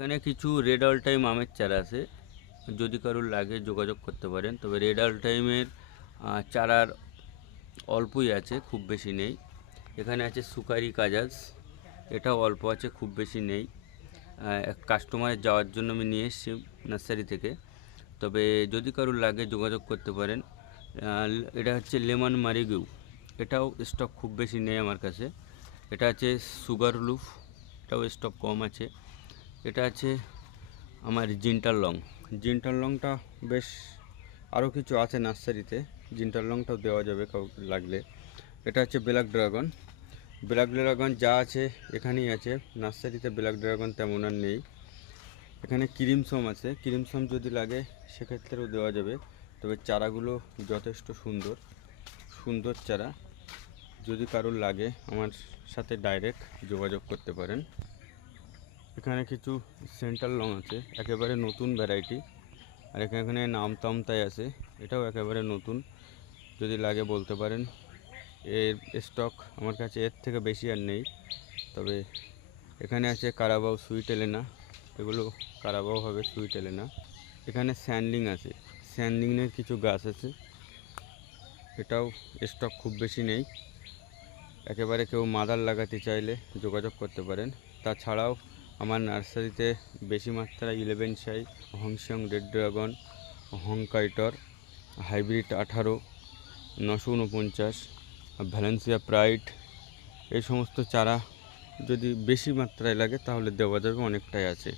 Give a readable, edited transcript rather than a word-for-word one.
এখানে কিছু red all time আমের চারা আছে, যদি কারোর লাগে যোগাযোগ করতে পারেন। তবে রেড অল টাইমের চারার অল্পই আছে, খুব বেশি নেই। এখানে আছে সুকারি কাজাজ, এটাও অল্প আছে, খুব বেশি নেই। এক কাস্টমারের যাওয়ার জন্য আমি নিয়ে এসেছি নার্সারি থেকে। তবে যদি কারোর লাগে যোগাযোগ করতে পারেন। এটা হচ্ছে লেমন মারিগু, এটাও স্টক খুব বেশি নেই আমার কাছে। এটা আছে সুগার লুফ, এটাও স্টক কম আছে। এটা আছে আমার জিন্টার লংটা বেশ আরও কিছু আছে নার্সারিতে, জিন্টার লংটাও দেওয়া যাবে কাউকে লাগলে। এটা হচ্ছে ব্ল্যাক ড্রাগন যা আছে এখানেই আছে, নার্সারিতে ব্ল্যাক ড্রাগন তেমন আর নেই। এখানে ক্রিমসম আছে, ক্রিমসম যদি লাগে সেক্ষেত্রেও দেওয়া যাবে। তবে চারাগুলো যথেষ্ট সুন্দর চারা, যদি কারোর লাগে আমার সাথে ডাইরেক্ট যোগাযোগ করতে পারেন। এখানে কিছু সেন্ট্রাল লং আছে, একেবারে নতুন ভ্যারাইটি। আর এখানে নামতামতাই আছে, এটাও একেবারে নতুন, যদি লাগে বলতে পারেন। এর স্টক আমার কাছে এর থেকে বেশি আর নেই। তবে এখানে আছে কারাবাও সুইট এলেনা, এগুলো কারাবাও হবে সুইট এলেনা। এখানে স্যান্ডলিং আছে, স্যান্ডলিংয়ের কিছু গাছ আছে, এটাও স্টক খুব বেশি নেই। একেবারে কেউ মাদার লাগাতে চাইলে যোগাযোগ করতে পারেন। তাছাড়াও আমার নার্সারিতে বেশি মাত্রায় 11 শাই, হংসং রেড ড্রাগন, হংকাইটর, হাইব্রিড 18, 949, ভ্যালেন্সিয়া প্রাইড, এই সমস্ত চারা যদি বেশি মাত্রায় লাগে তাহলে দেওয়া যাবে, অনেকটাই আছে।